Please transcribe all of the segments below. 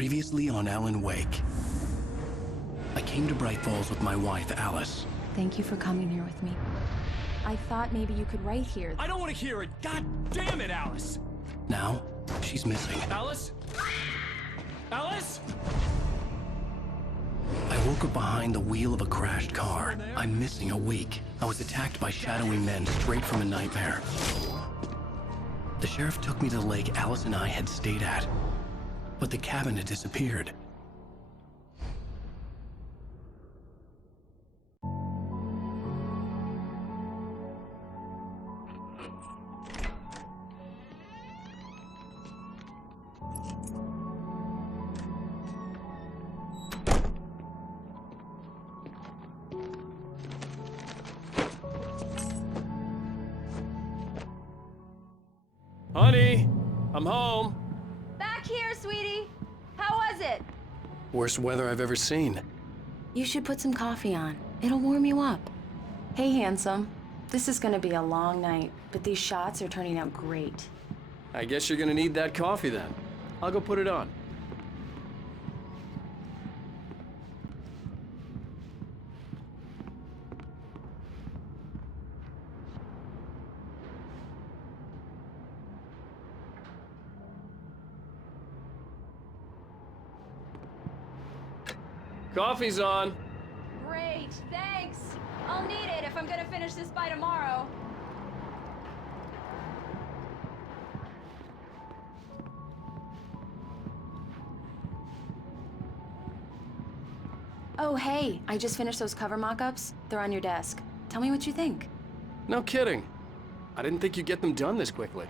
Previously on Alan Wake. I came to Bright Falls with my wife, Alice. Thank you for coming here with me. I thought maybe you could write here. I don't want to hear it! God damn it, Alice! Now, she's missing. Alice? Alice? I woke up behind the wheel of a crashed car. I'm missing a week. I was attacked by shadowy men straight from a nightmare. The sheriff took me to the lake Alice and I had stayed at, but the cabin had disappeared. Honey, I'm home. Back here, sweetie. How was it? Worst weather I've ever seen. You should put some coffee on. It'll warm you up. Hey, handsome. This is gonna be a long night, but these shots are turning out great. I guess you're gonna need that coffee then. I'll go put it on. Coffee's on. Great, thanks. I'll need it if I'm gonna finish this by tomorrow. Oh, hey, I just finished those cover mock-ups. They're on your desk. Tell me what you think. No kidding. I didn't think you'd get them done this quickly.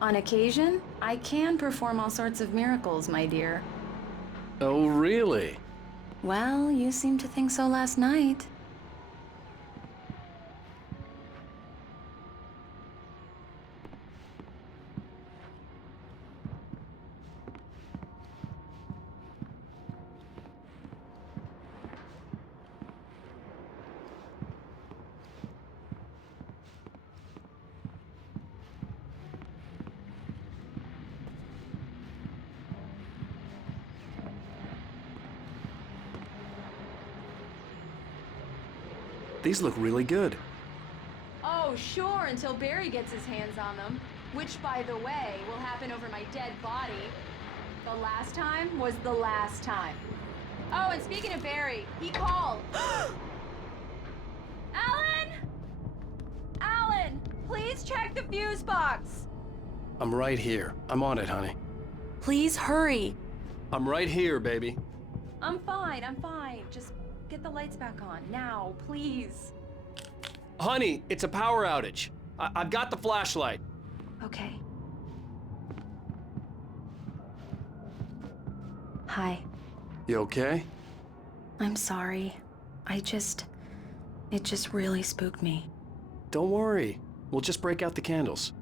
On occasion, I can perform all sorts of miracles, my dear. Oh, really? Well, you seemed to think so last night. These look really good. Oh, sure, until Barry gets his hands on them. Which, by the way, will happen over my dead body. The last time was the last time. Oh, and speaking of Barry, he called. Alan! Alan, please check the fuse box. I'm right here. I'm on it, honey. Please hurry. I'm right here, baby. I'm fine, I'm fine. Just get the lights back on, now, please. Honey, it's a power outage. I've got the flashlight. Okay. Hi. You okay? I'm sorry. It just really spooked me. Don't worry. We'll just break out the candles.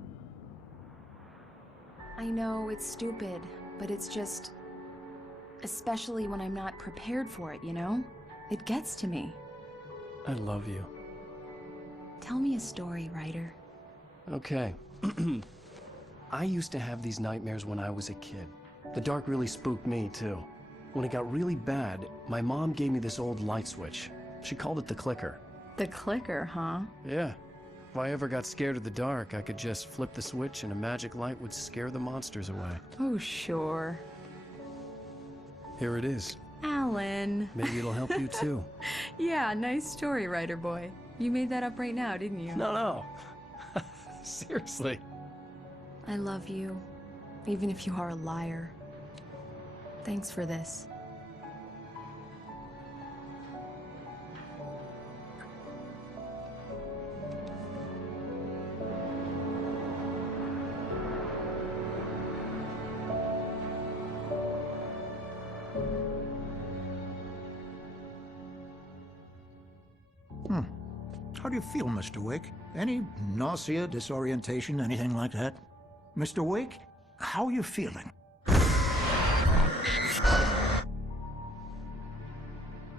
I know it's stupid, but it's just... especially when I'm not prepared for it, you know? It gets to me. I love you. Tell me a story, writer. Okay. I used to have these nightmares when I was a kid. The dark really spooked me, too. When it got really bad, my mom gave me this old light switch. She called it the clicker. The clicker, huh? Yeah. If I ever got scared of the dark, I could just flip the switch and a magic light would scare the monsters away. Oh, sure. Here it is. Alan. Maybe it'll help you, too. Yeah, nice story, writer boy. You made that up right now, didn't you? No. Seriously. I love you, even if you are a liar. Thanks for this. How do you feel, Mr. Wake? Any nausea, disorientation, anything like that? Mr. Wake, how are you feeling?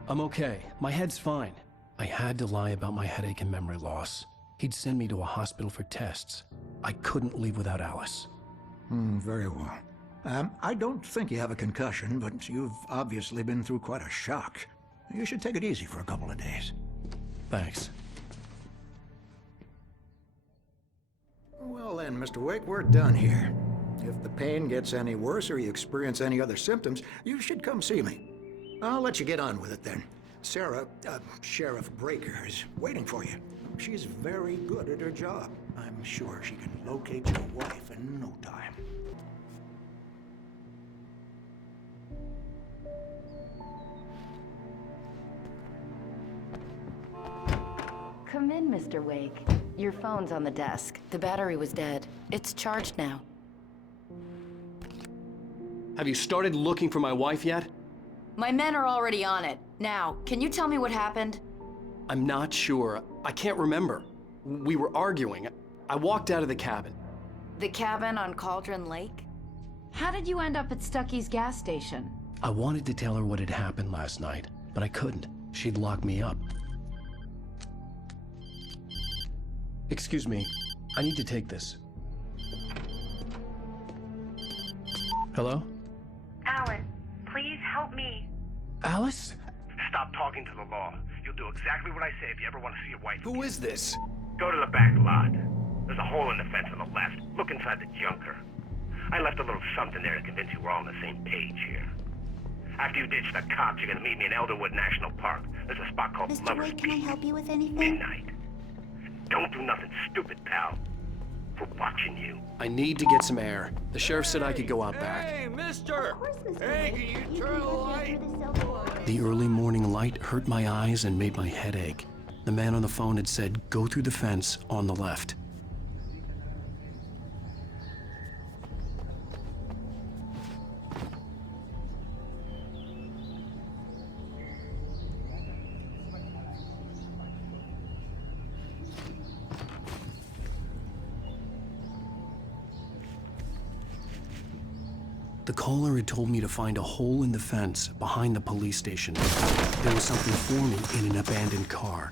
I'm okay. My head's fine. I had to lie about my headache and memory loss. He'd send me to a hospital for tests. I couldn't leave without Alice. Very well. I don't think you have a concussion, but you've obviously been through quite a shock. You should take it easy for a couple of days. Thanks. Well then, Mr. Wake, we're done here. If the pain gets any worse or you experience any other symptoms, you should come see me. I'll let you get on with it then. Sarah, Sheriff Breaker, is waiting for you. She's very good at her job. I'm sure she can locate your wife in no time. Come in, Mr. Wake. Your phone's on the desk. The battery was dead. It's charged now. Have you started looking for my wife yet? My men are already on it. Now, can you tell me what happened? I'm not sure. I can't remember. We were arguing. I walked out of the cabin. The cabin on Cauldron Lake? How did you end up at Stucky's gas station? I wanted to tell her what had happened last night, but I couldn't. She'd lock me up. Excuse me. I need to take this. Hello? Alan, please help me. Alice? Stop talking to the law. You'll do exactly what I say if you ever want to see your wife. Who is this? Go to the back lot. There's a hole in the fence on the left. Look inside the junker. I left a little something there to convince you we're all on the same page here. After you ditch the cops, you're gonna meet me in Elderwood National Park. There's a spot called Mr. Lover's Wake, can I Peak. help you with anything? Midnight. Don't do nothing stupid, pal. We're watching you. I need to get some air. The sheriff said I could go out back. Hey, mister! Of course, Mr. Hey, Wake. can you You turn can the go light? through the silver. The early morning light hurt my eyes and made my head ache. The man on the phone had said, go through the fence on the left. The caller had told me to find a hole in the fence behind the police station. There was something for me in an abandoned car.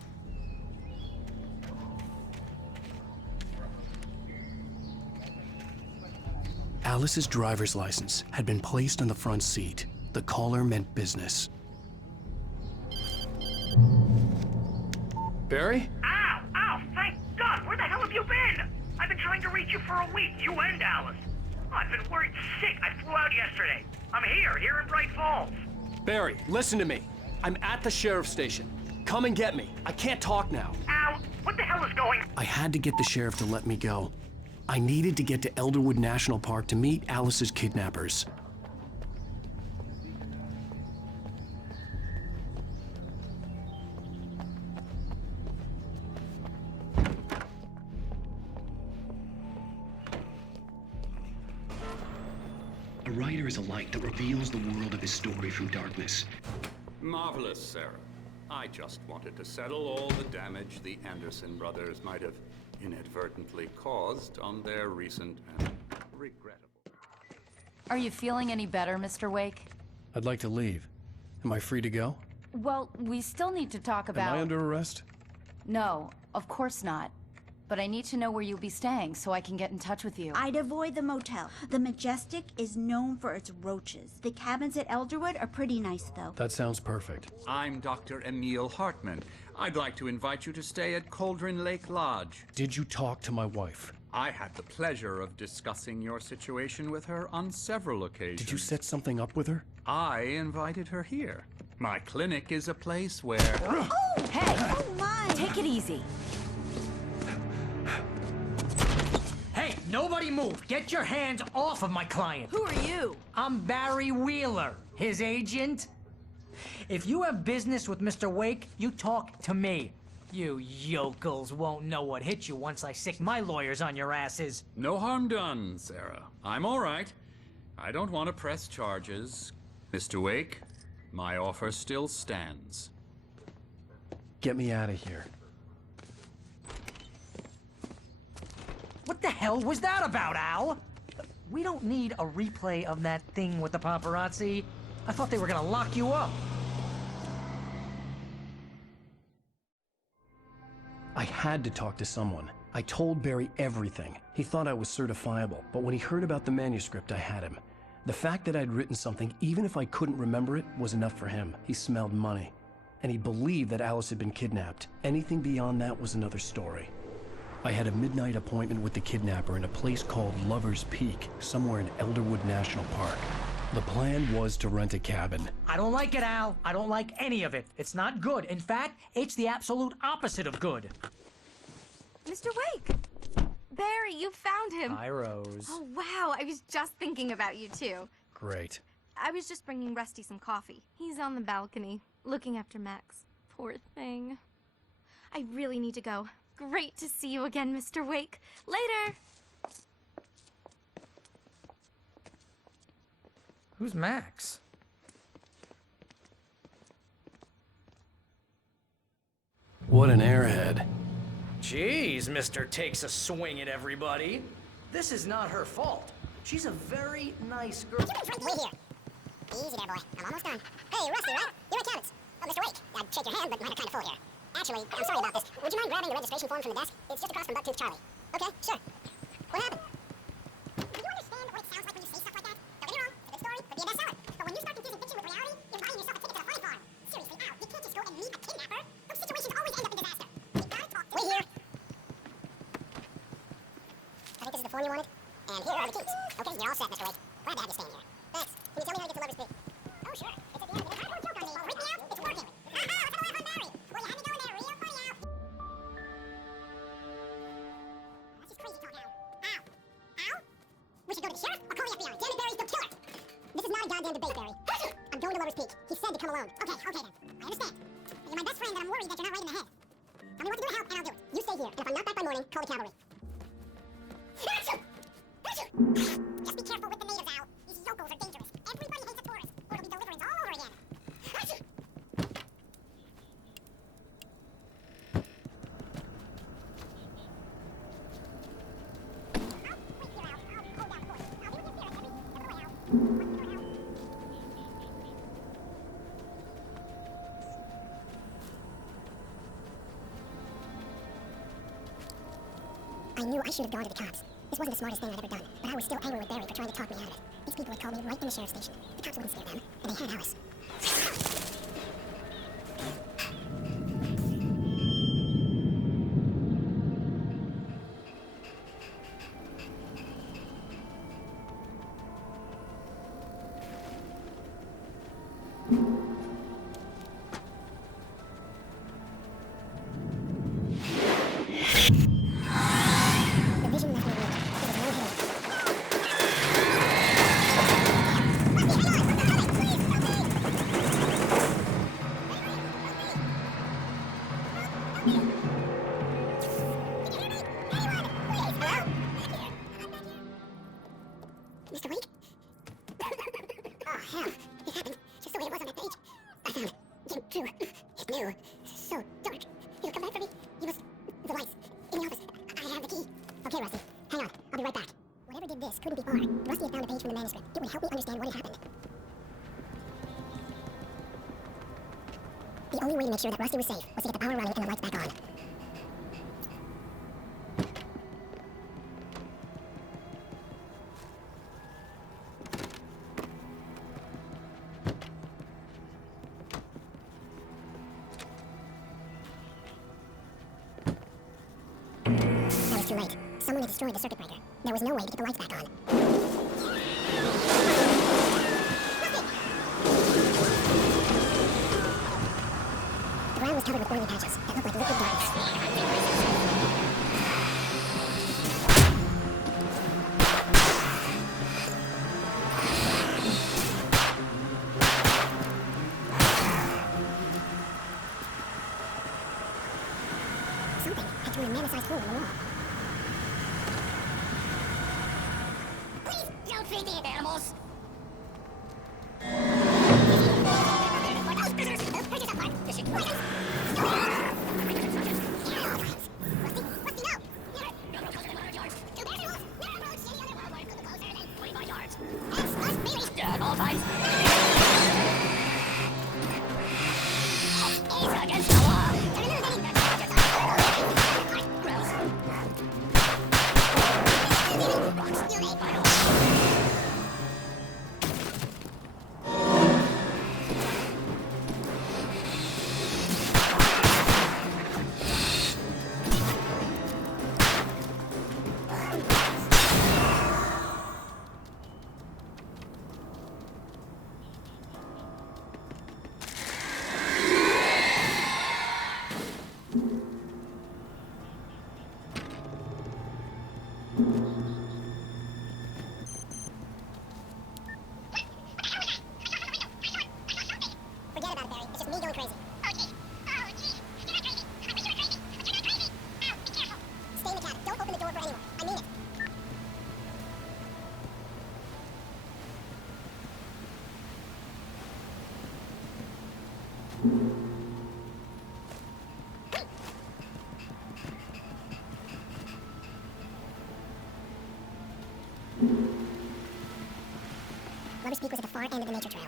Alice's driver's license had been placed on the front seat. The caller meant business. Barry? Ow! Ow! Thank God! Where the hell have you been? I've been trying to reach you for a week, you and Alice. I've been worried sick. I flew out yesterday. I'm here in Bright Falls. Barry, listen to me. I'm at the sheriff's station. Come and get me. I can't talk now. Ow! What the hell is going? I had to get the sheriff to let me go. I needed to get to Elderwood National Park to meet Alice's kidnappers. A writer is a light that reveals the world of his story from darkness. Marvelous, Sarah. I just wanted to settle all the damage the Anderson brothers might have inadvertently caused on their recent and regrettable... Are you feeling any better, Mr. Wake? I'd like to leave. Am I free to go? Well, we still need to talk about... Am I under arrest? No, of course not. But I need to know where you'll be staying so I can get in touch with you. I'd avoid the motel. The Majestic is known for its roaches. The cabins at Elderwood are pretty nice, though. That sounds perfect. I'm Dr. Emil Hartman. I'd like to invite you to stay at Cauldron Lake Lodge. Did you talk to my wife? I had the pleasure of discussing your situation with her on several occasions. Did you set something up with her? I invited her here. My clinic is a place where... Hey! Oh, my! Take it easy. Hey, nobody move! Get your hands off of my client! Who are you? I'm Barry Wheeler, his agent. If you have business with Mr. Wake, you talk to me. You yokels won't know what hit you once I sick my lawyers on your asses. No harm done, Sarah. I'm all right. I don't want to press charges. Mr. Wake, my offer still stands. Get me out of here. What the hell was that about, Al? We don't need a replay of that thing with the paparazzi. I thought they were gonna lock you up. I had to talk to someone. I told Barry everything. He thought I was certifiable, but when he heard about the manuscript, I had him. The fact that I'd written something, even if I couldn't remember it, was enough for him. He smelled money. And he believed that Alice had been kidnapped. Anything beyond that was another story. I had a midnight appointment with the kidnapper in a place called Lover's Peak, somewhere in Elderwood National Park. The plan was to rent a cabin. I don't like it, Al. I don't like any of it. It's not good. In fact, it's the absolute opposite of good. Mr. Wake! Barry, you found him. Hi, Rose. Oh, wow. I was just thinking about you, too. Great. I was just bringing Rusty some coffee. He's on the balcony, looking after Max. Poor thing. I really need to go. Great to see you again, Mr. Wake. Later! Who's Max? What an airhead. Jeez, Mr. Takes a swing at everybody. This is not her fault. She's a very nice girl. Wait here. Easy there, boy. I'm almost done. Hey, Rusty, right? You're accountants. Oh, Mr. Wake. I'd shake your hand, but mine are kind of full here. Actually, I'm sorry about this. Would you mind grabbing the registration form from the desk? It's just across from Bucktooth Charlie. Okay, sure. What happened? Do you understand what it sounds like when you say stuff like that? Don't get me wrong. It's a good story. Could be a bestseller. But when you start confusing fiction with reality, you're buying yourself a ticket to the fly farm. Seriously, Al, you can't just go and meet a kidnapper. Those situations always end up in disaster. You gotta talk. Wait here. I think this is the form you wanted. And here are the keys. Okay, you're all set, Mr. Wake. Glad to have you staying here. Thanks. Can you tell me how to get to Lover's Peak? Oh, sure. It's at the end of the cardboard joke on me. Freak me out? It's working. Aha, let's have a laugh on Barry. Well, you had me going there real funny, Al. That's just crazy talk, Al. Al? Al? We should go to the sheriff or call the FBI. Damn it, Barry's the killer. This is not a goddamn debate, Barry. I'm going to Lover's Peak. He said to come alone. Okay then. I understand. But you're my best friend and I'm worried that you're not right in the head. Tell me what to do to help and I'll do it. You stay here, and if I'm not back by morning, call the cavalry. Just be careful with the natives, Al. These yokels are dangerous. Everybody hates a tourist, or it'll be deliverance all over again. I knew I should have gone to the cops. This wasn't the smartest thing I'd ever done, but I was still angry with Barry for trying to talk me out of it. These people had called me right in the sheriff's station. The cops wouldn't scare them, and they had Alice. Mr. Wake? Oh, hell. It happened just the way it was on that page. I found Jim Drew. It's new. So dark. He'll come back for me. He was the lights in the office. I have the key. Okay, Rusty. Hang on. I'll be right back. Whatever did this couldn't be far. Rusty had found a page from the manuscript. It would help me understand what had happened. The only way to make sure that Rusty was safe was to get the power running and the lights back on. That was too late. Someone had destroyed the circuit breaker. There was no way to get the lights back on. The ground was covered with oily patches that looked like liquid darkness. Something had torn a man-sized hole in the wall. Please don't feed the animals! Forget about it, Barry. It's just me going crazy. Oh, gee. Oh, gee. You're not crazy. I bet you're not crazy. But you're not crazy. Ow, be careful. Stay in the cabin. Don't open the door for anyone. I mean it. Rubber's Peak was at the far end of the nature trail.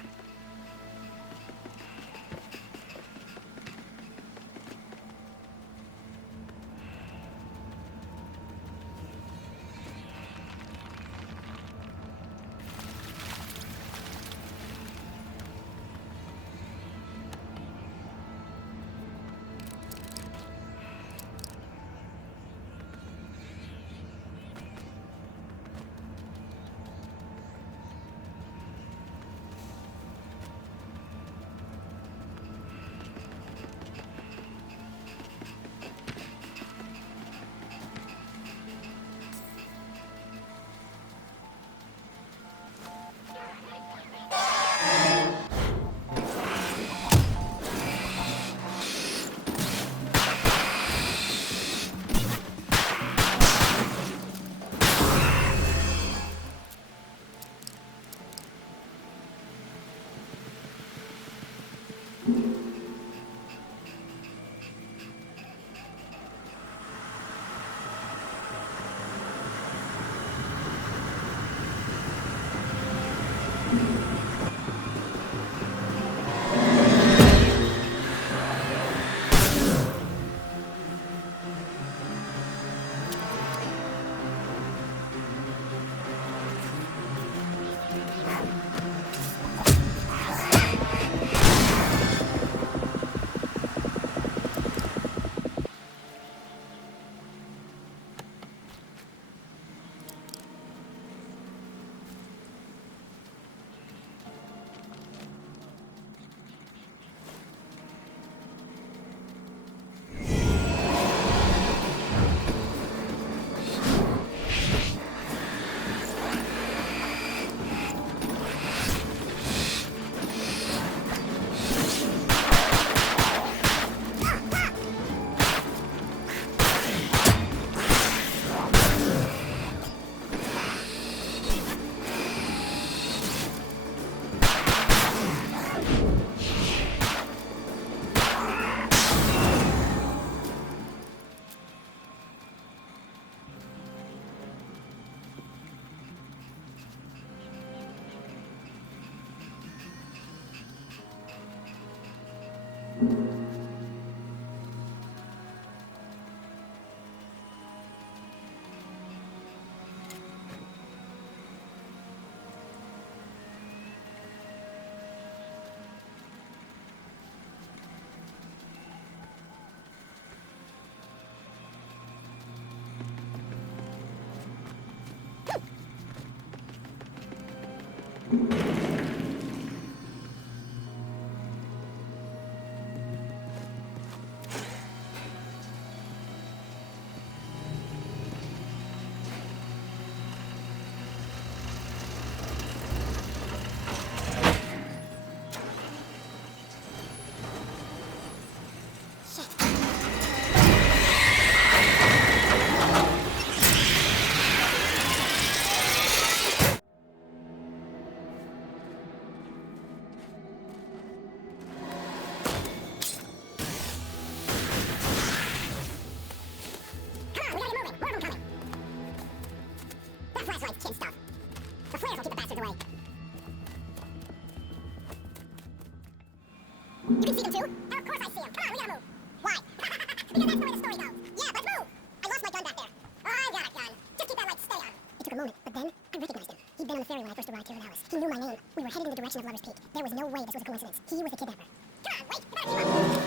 He knew my name. We were headed in the direction of Lover's Peak. There was no way this was a coincidence. He was the kidnapper. Come on, wait! You better keep up!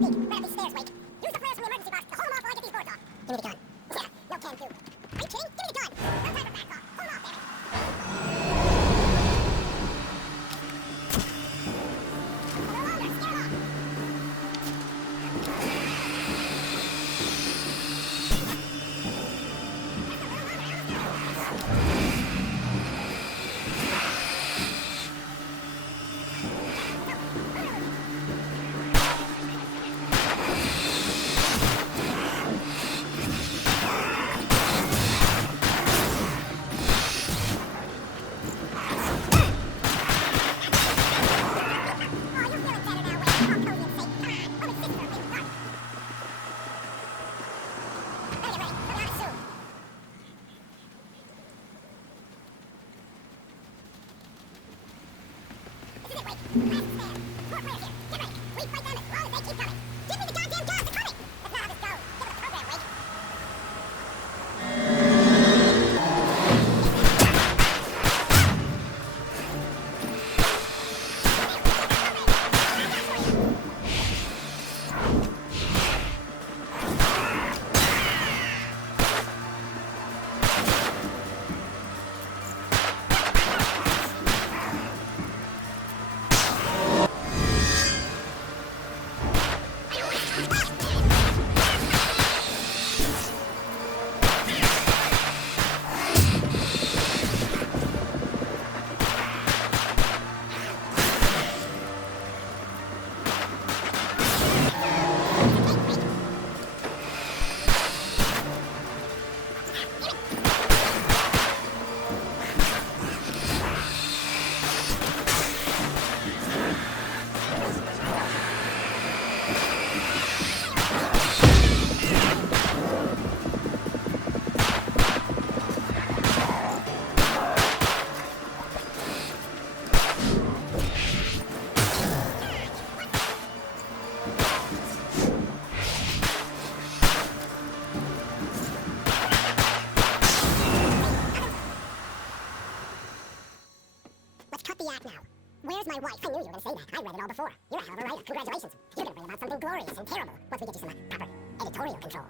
better speak. Right up these stairs, Wake. Use the flares from the emergency box to hold them off while I get these boards off. Give me the gun. Yeah, no can do. Are you kidding? Give me the gun. No time for back off. Hold them off, Barry. Cut the act now. Where's my wife? I knew you were going to say that. I read it all before. You're a hell of a writer. Congratulations. You're going to write about something glorious and terrible once we get you some proper editorial control.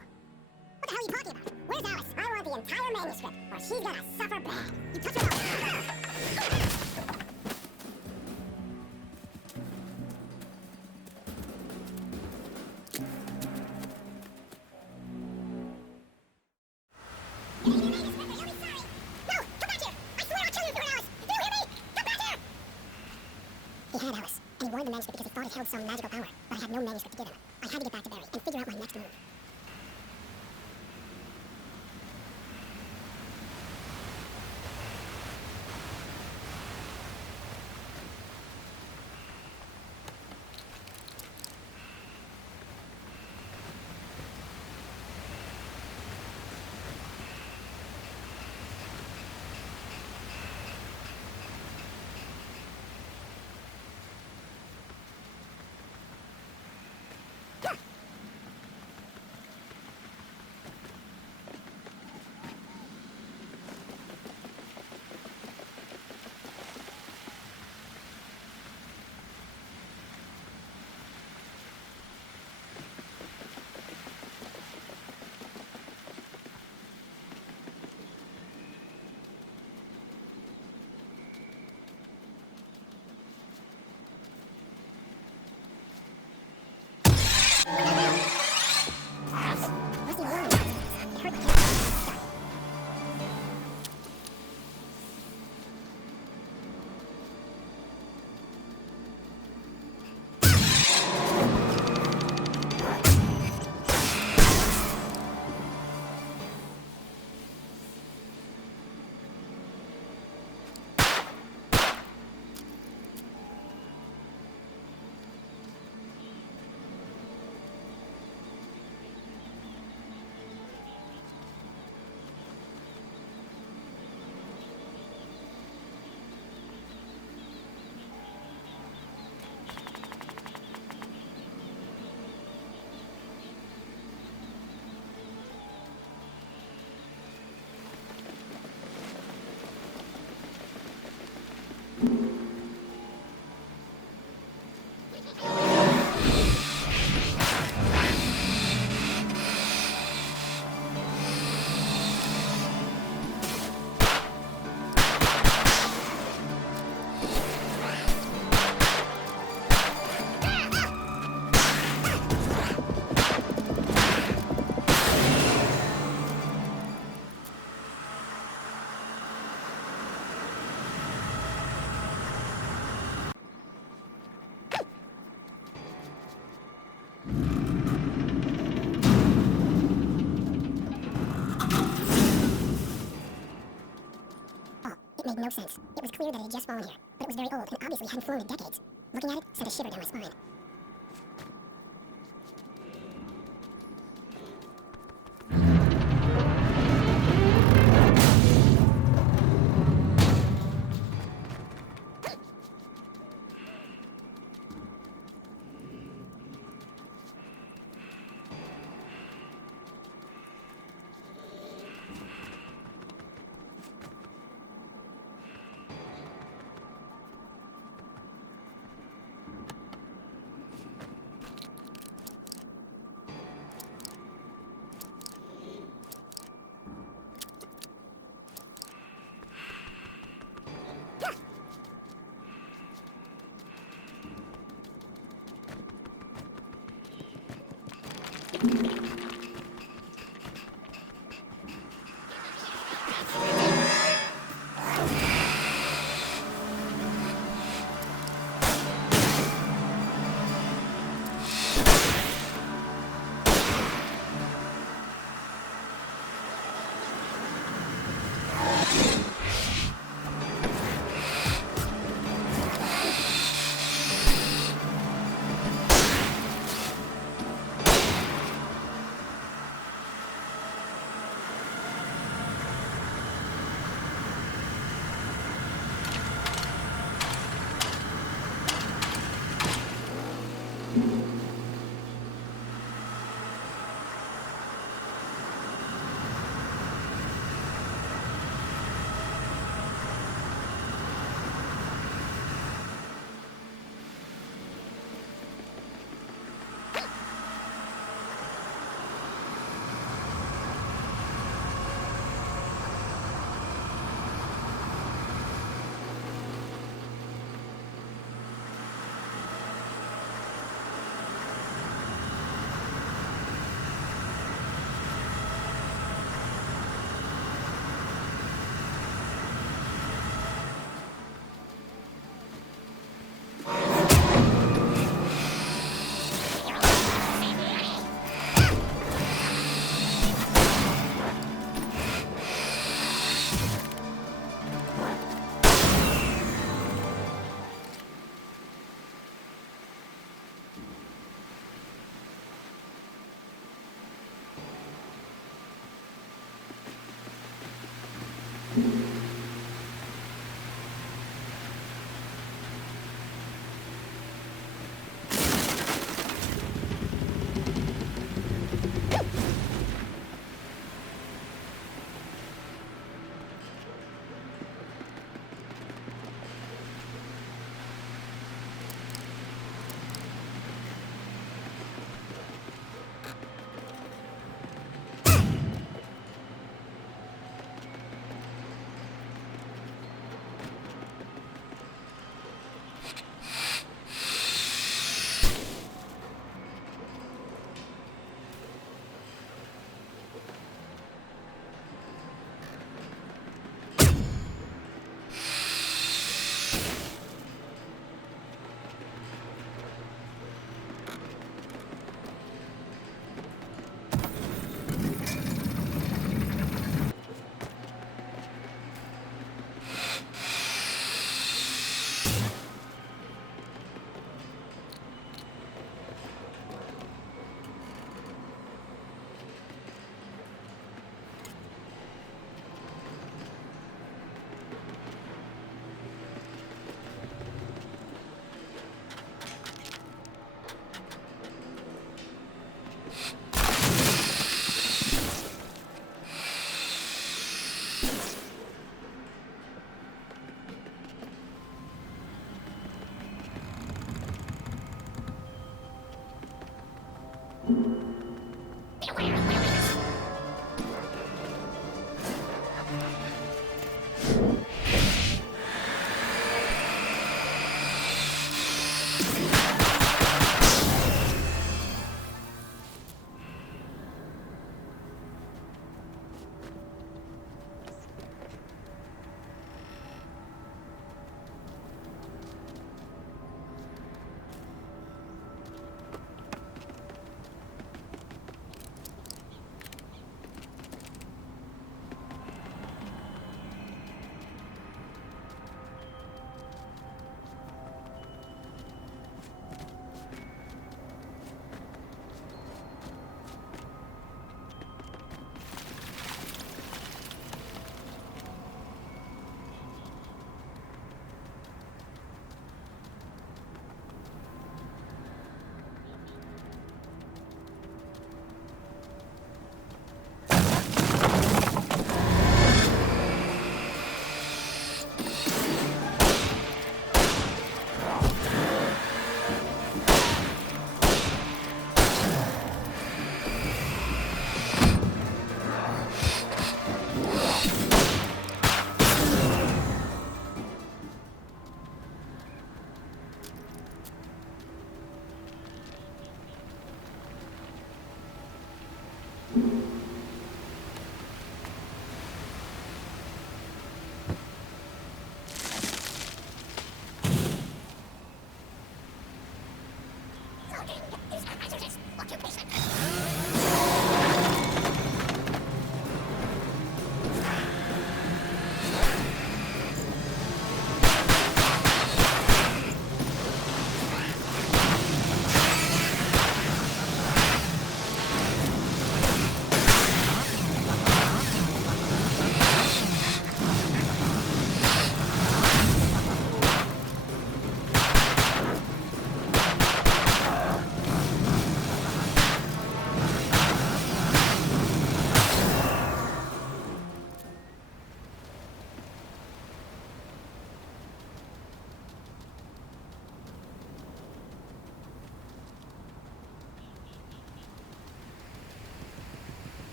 What the hell are you talking about? Where's Alice? I want the entire manuscript, or she's going to suffer bad. You touch her mouth. He had Alice, and he wanted the manuscript because he thought it held some magical power. But I had no manuscript to give him. I had to get back to Barry and figure out my next move. no sense. It was clear that it had just fallen here, but it was very old and obviously hadn't flown in decades. Looking at it sent a shiver down my spine.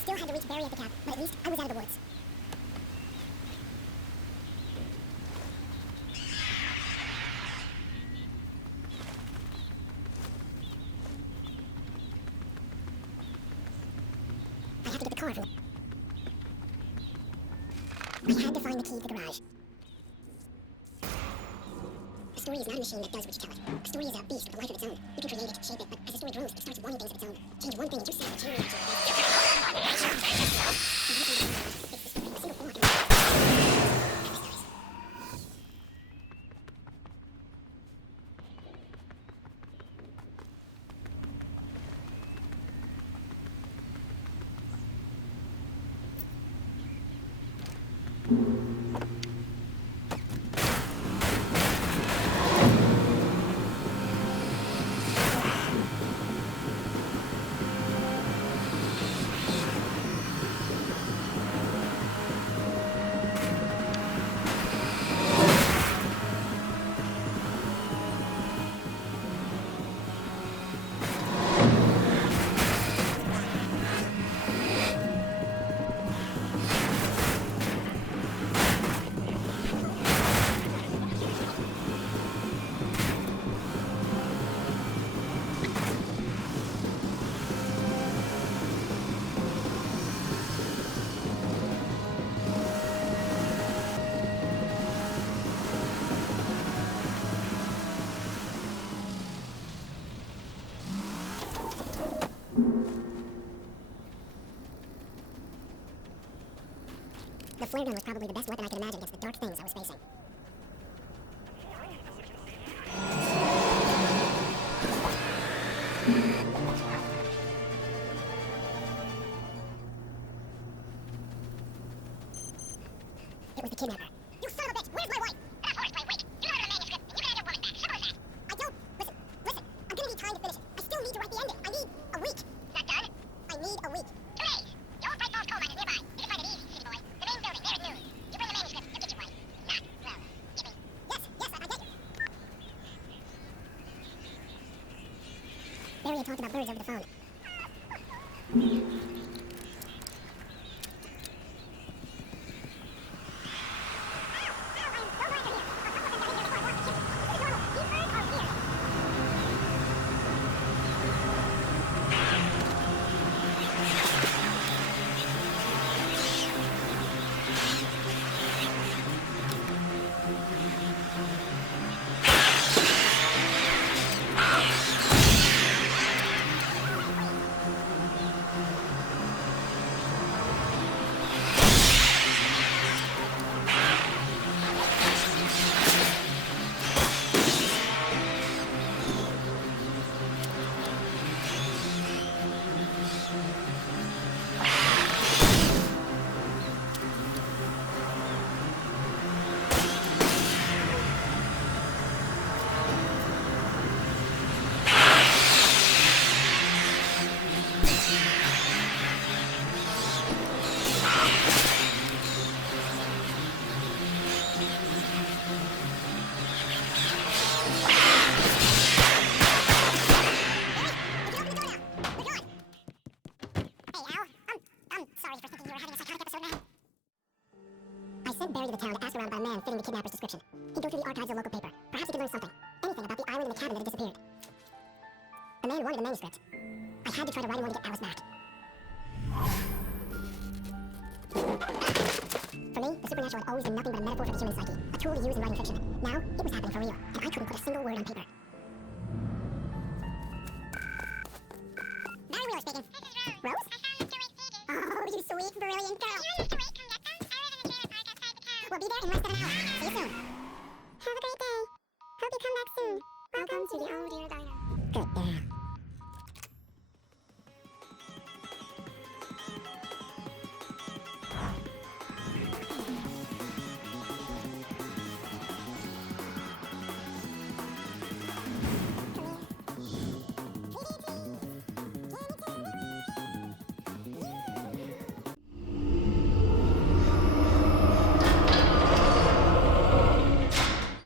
Still had to reach Barry at the cab, but at least I was out of the woods. I have to get the car from... I had to find the key to the garage. A story is not a machine that does what you tell it. A story is a beast with a life of its own. You can create it, shape it, but as the story grows, it starts wanting things of its own. Change one thing, and you set the chain reaction. The flare gun was probably the best weapon I could imagine against the dark things I was facing. It was the kidnapper. You son of a bitch! Where's my wife? Of course, my wife. You have a manuscript, and you can have your woman back. Simple as that. I don't... Listen. I'm gonna need time to finish it. I still need to write the ending. I need a week. Not done? I need a week. 2 days. The old Bright Falls coal mine is nearby. You can find it easy, city boy. The main building, there at noon. You bring the manuscript, you'll get your wife. Not, well, you mean... Yes, I get you. Barry had talked about birds over the phone. Barry to the town to ask around about a man fitting the kidnapper's description. He'd go through the archives of the local paper. Perhaps he could learn something. Anything about the island and the cabin that had disappeared. man wanted the manuscript. I had to try to write one to get Alice back. For me, the supernatural had always been nothing but a metaphor for the human psyche, a tool to use in writing fiction. Now, it was happening for real, and I couldn't put a single word on paper. Barry Wheeler speaking. This is Rose. Rose? I found Mr. Wake speaking. Oh, you sweet, brilliant girl. You and Mr. Wake come get them? I live in a trailer park outside the town. We'll be there in less than an hour. See you soon. Have a great day. Hope you come back soon. Welcome to the Old Dear Diner. Good girl.